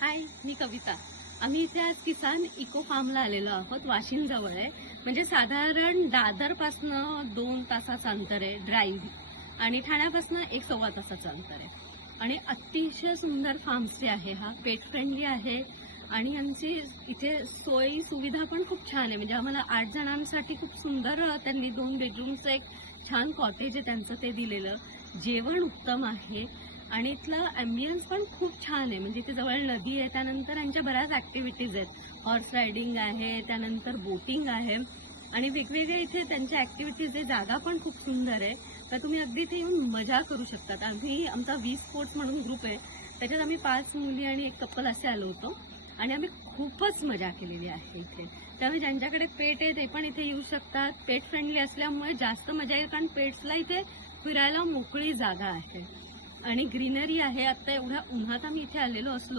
हाय, मी कविता. आम्ही इथे आज किसान इको फार्मला आलेलो आहोत. वाशिम जवळ आहे. म्हणजे साधारण दादरपासनं 2 तासाचं अंतर आहे ड्राईव्ह आणि ठाण्यापासनं 1-1.25 तासाचं अंतर आहे. आणि अतिशय सुंदर फार्मस्टे आहे हा. पेट फ्रेंडली आहे आणि यांची इथे सोयी सुविधा पण खूप छान आहे. म्हणजे आम्हाला 8 जणांसाठी खूप सुंदर त्यांनी 2 बेडरूमचं एक छान कॉटेज आहे त्यांचं ते दिलेलं. जेवण उत्तम आहे आणि इथलं ॲम्बियन्स पण खूप छान आहे. म्हणजे इथे जवळ नदी आहे, त्यानंतर यांच्या बऱ्याच ॲक्टिव्हिटीज आहेत. हॉर्स रायडिंग आहे, त्यानंतर बोटिंग आहे आणि वेगवेगळे इथे त्यांच्या ॲक्टिव्हिटीज आहे. जागा पण खूप सुंदर आहे. तर तुम्ही अगदी इथे येऊन मजा करू शकतात. आमचा 20 स्पोर्ट म्हणून ग्रुप आहे. त्याच्यात आम्ही 5 मुली आणि 1 कपल असे आलो होतो आणि आम्ही खूपच मजा केलेली आहे इथे. त्यामुळे ज्यांच्याकडे पेट आहे ते पण इथे येऊ शकतात. पेट फ्रेंडली असल्यामुळे जास्त मजा येईल, कारण पेट्सला इथे फिरायला मोकळी जागा आहे आणि ग्रीनरी आहे. आता एवढ्या उन्हात आम्ही इथे आलेलो असलो